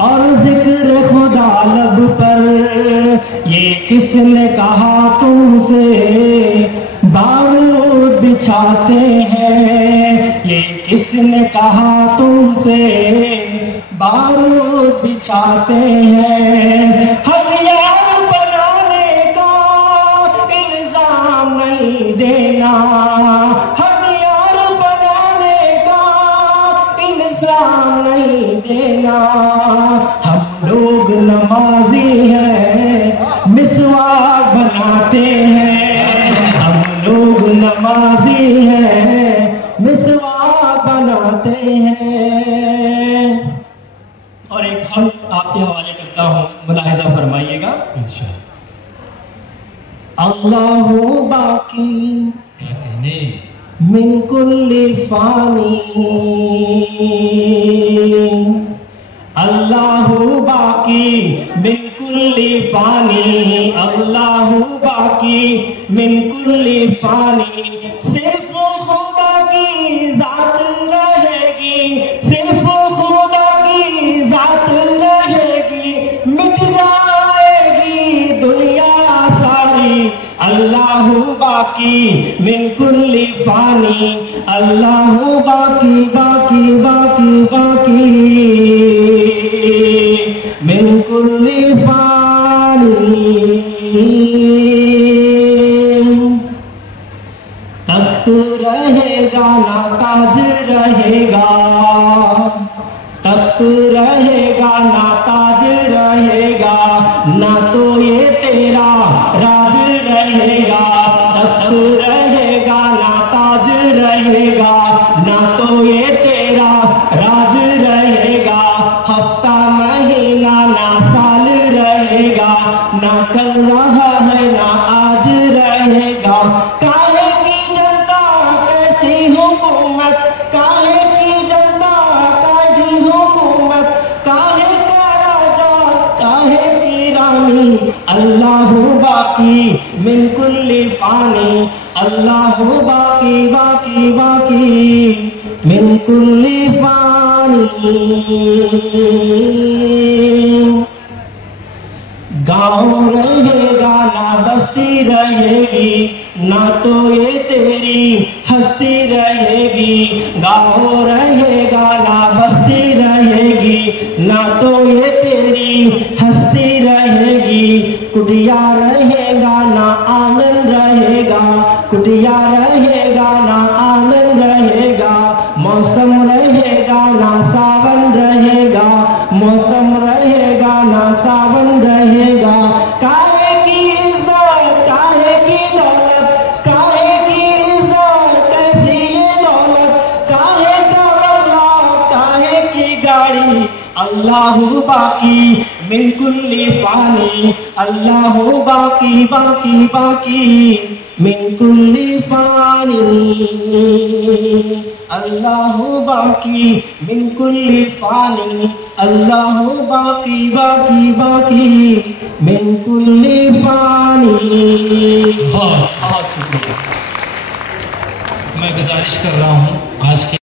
और जिक्र खुदा लब पर, ये किसने कहा तुमसे बारूद बिछाते हैं, ये किसने कहा तुमसे बारूद बिछाते हैं। हथियार बनाने का इल्जाम नहीं देना, हथियार बनाने का इल्जाम नहीं देना। हम लोग नमाजी हैं, मिसवाक बनाते हैं, हम लोग नमाजी हैं, मिसवाक बनाते हैं। और एक हम आपके हवाले करता हूं, मुलाहिजा फरमाइएगा। अल्लाहु बाकी मिन कुल्ली फानी, अल्लाहु बाकी मिन कुल्ली फानी, अल्लाहु बाकी मिन कुल्ली फानी। सिर्फ खुदा की जात रहेगी, सिर्फ खुदा की जात रहेगी, मिट जाएगी दुनिया सारी। अल्लाहु बाकी मिन कुल्ली फानी, अल्लाहु बाकी बाकी बाकी बाकी मिन कुल्ली फानी। तख्त रहेगा ना ताज रहेगा, तख्त रहेगा ना ताज रहेगा, ना तो ये तेरा राज रहेगा। तख्त रहेगा ना ताज रहेगा, ना तो ये तेरा राज रहेगा। हफ्ता महीना ना साल रहेगा, ना कल रहा है ना आज रहेगा। काहे की जनता कैसी हुकूमत, काहे की जनता कैसी हुकूमत, काहे का राजा काहे की रानी। अल्लाहु बाकी मिन कुल्ली फानी, अल्लाहु बाकी बाकी बाकी मिन कुल्ली फानी। गाँव रहेगा ना बस्ती रहेगी, ना तो ये तेरी हस्ती रहेगी। गाँव रहेगा ना बस्ती रहेगी, ना तो ये तेरी हस्ती रहेगी। कुटिया रहेगा ना आंगन रहेगा, कुटिया रहेगा ना आंगन रहेगा। मौसम रहेगा ना सावन रहेगा, मौसम रहेगा ना सावन रहेगा। काहे की इज्जत काहे की दौलत, काहे की इज्जत कैसी ये दौलत, काहे का बंगला काहे की गाड़ी। अल्लाहु बाकी मिन कुल्ली फानी, अल्लाहु बाकी बाकी बाकी मिन कुल्ली फानी, अल्लाहु बाकी मिन कुल्ली फानी, अल्लाहु बाकी बाकी बाकी मिन कुल्ली फानी। बहुत शुक्रिया। मैं गुजारिश कर रहा हूँ आज के